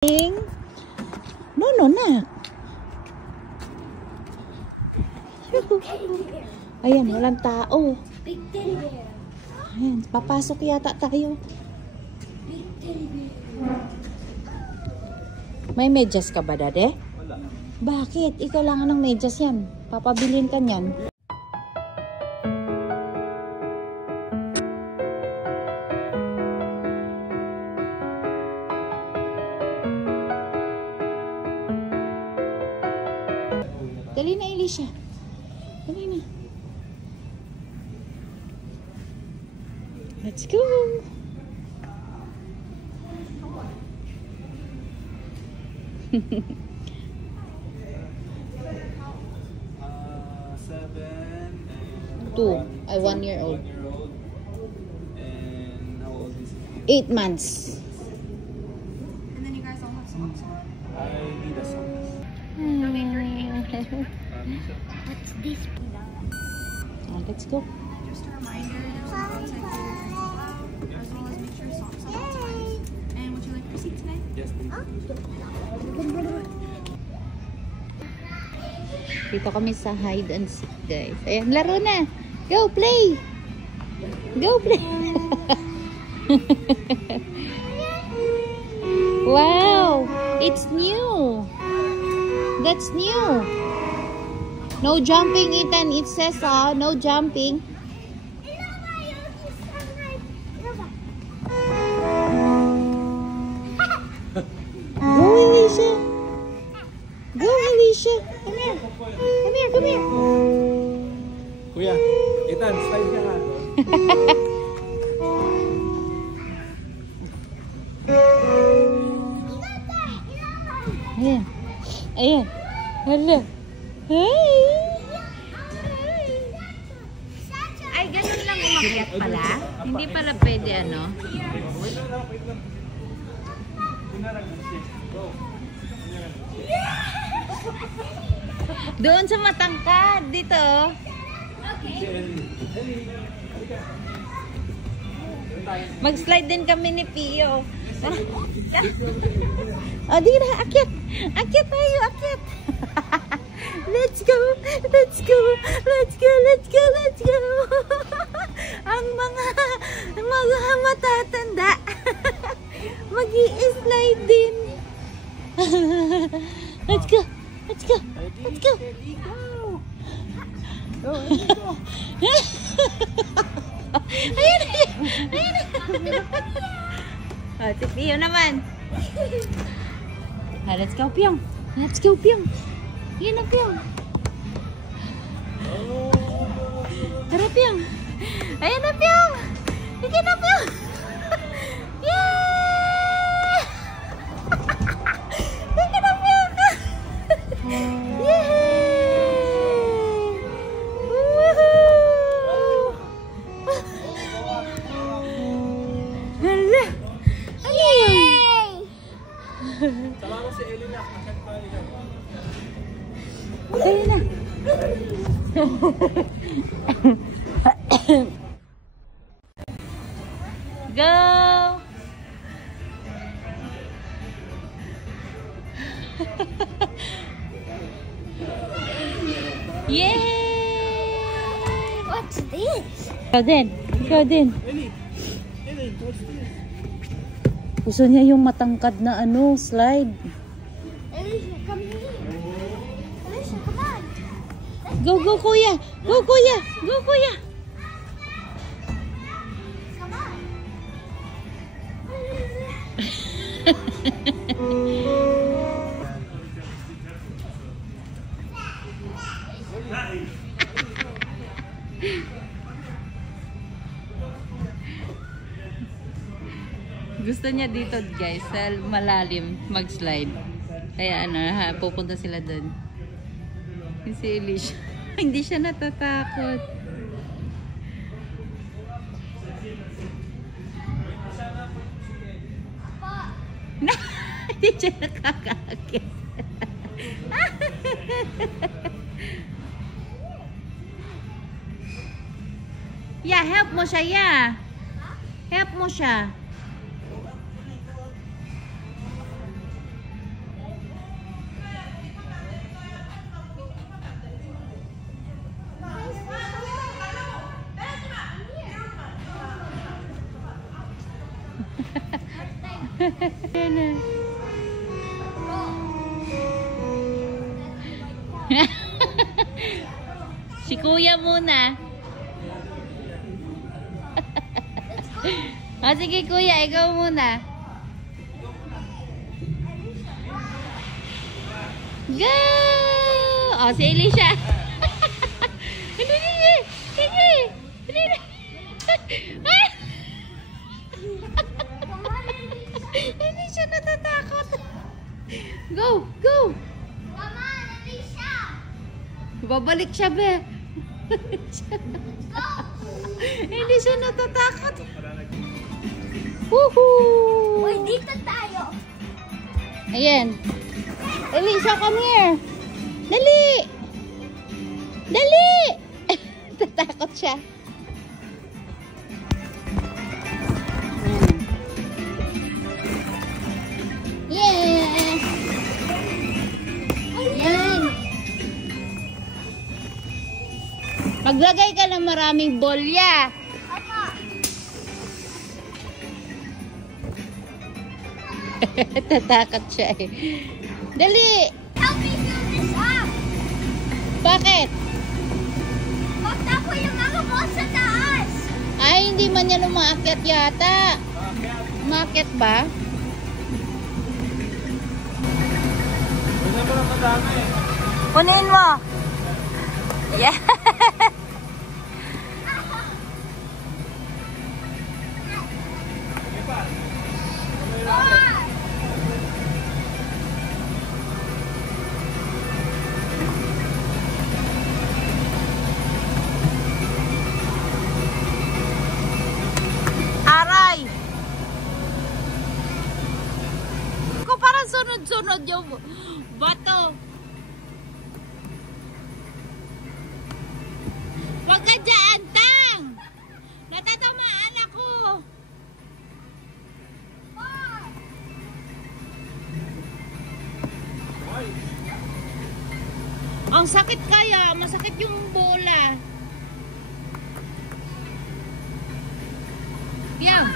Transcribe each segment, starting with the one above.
No, na. Ayan, walang tao. Ayan, papasok yata tayo. May medyas ka ba, Dade? Wala. Bakit? Ikaw lang ng medyas yan. Papabilin ka niyan. Dali na, Elisha. Dali na. Let's go. 1 year old. And how old is he? 8 months. And then you guys all have socks on? I need a song. What's this? Oh, let's go. Just a reminder, there's some outside food, as well as make sure socks are outside. And would you like your seat today? Yes, please. Dito kami sa hide and seek, guys. Ayan, laro na. Go, play. Go, play. Wow, it's new. That's new. No jumping, Ethan. It says, no jumping. Go, Elisha. Go, Elisha. Come here. Come here, come here. Kuya, Ethan, slide ka nga doon. Ayan. Ayan. Hala. Hi. Ay, ganun lang umakyat pala. Hindi pala pwede, ano? Doon sa matangkad. Dito. Mag-slide din kami ni Pio. Di na, akyat. Akyat tayo, akyat. Let's go, let's go, let's go, let's go, let's go. Ang mga matatanda mag-i-slide din. Let's go, let's go, let's go. Go. Ayan, ayan. Si Pio naman. Let's go, Pyong. Let's go, Pyong. Yan na, Pyong. Tara, Pyong. Ayan na, Pyong. Sige na, Pyong. Yeah! Sige na, Pyong. Yay! Woohoo! Hala! Ano yun? Sama ko si Elena. Kaya na. Go! Yay! What's this? Ikaw din. Ikaw din. Ellie, what's this? Gusto niya yung matangkad na ano, slide. Alicia, come here. Alicia, come on. Go, go, kuya! Go, kuya! Go, kuya! Come on. Gusto niya dito, guys, sa malalim mag-slide. Kaya ano, pupunta sila doon. Si Elisha, hindi siya natatakot. Hindi siya nakakaakit. Yeah, help mo siya, yeah. Help mo siya. Yan na. Si kuya muna. O sige kuya, ikaw muna. Go! O si Elisha. Hindi siya natatakot. Go! Go! Babalik siya, be. Hindi siya natatakot. Woohoo! Uy, dito tayo. Ayan. Elisha, come here. Dali! Dali! Tatakot siya. Yeah! Ayan. Maglagay ka ng maraming bolya. Tatakot siya eh. Dali! Help me fill this up. Bakit? Magtapo yung mga mo sa taas. Ay, hindi man yan umaakyat yata. Umaakyat ba? Wala pa lang madami eh. Kunin mo. Yeah. Aray! Ko parang sunod-sunod yung bato. Huwag ka dyan, Tang! Natatamaan ako. Ang sakit kaya, masakit yung bola. Yan.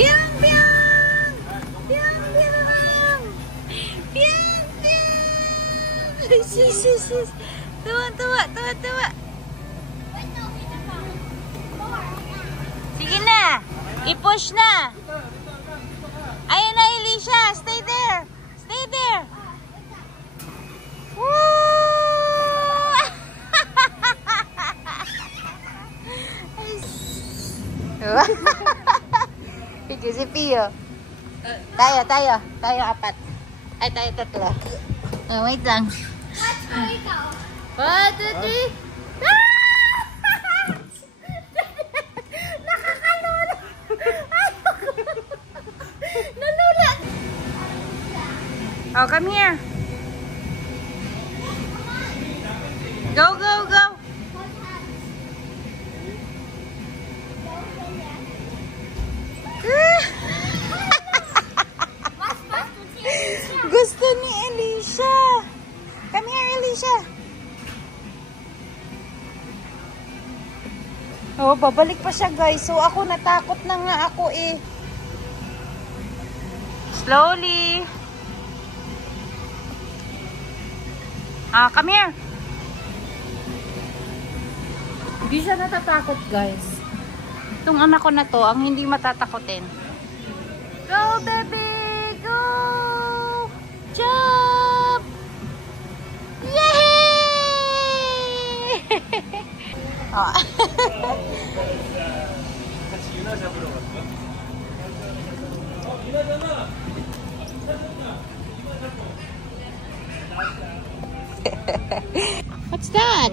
Piang, piang! Piang, piang! Piang, piang! Sis. Tuwa. Sige na! I-push na! Ayun na, Elisha! Stay there! Stay there! Woo! Ito si Pio. Tayo, apat. Ay, tayo tatlo. Oh, wait lang. Let's go. 1, 2, 3. Nakakalula. Nalulat. Oh, come here. Go. Gusto ni Elisha. Come here, Elisha. Oh, babalik pa siya, guys. So, ako natakot na nga ako eh. Slowly. Come here. Hindi siya natatakot, guys. Itong anak ko na to, ang hindi matatakotin. Go, baby! Go! Jump! Yay! Oh. What's that?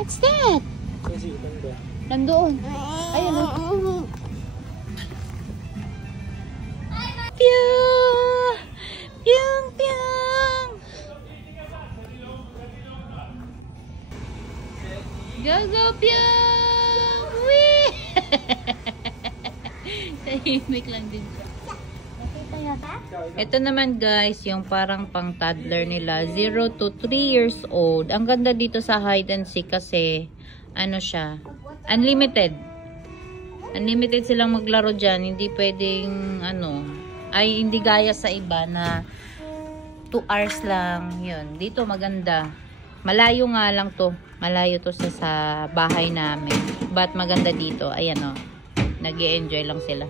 What's that? Nandoon. Ayun o. Pyong! Pyong! Pyong! Go, go, Pio! Wee! Tahimik lang din siya. Ito naman guys, yung parang pang toddler nila. 0 to 3 years old. Ang ganda dito sa hide and seek kasi, ano siya, unlimited. Unlimited silang maglaro dyan. Hindi pwedeng, ano, ay hindi gaya sa iba na 2 hours lang. Yun. Dito maganda. Malayo nga lang to. Malayo to sa bahay namin. But maganda dito. Ayan o. Nag-i-enjoy lang sila.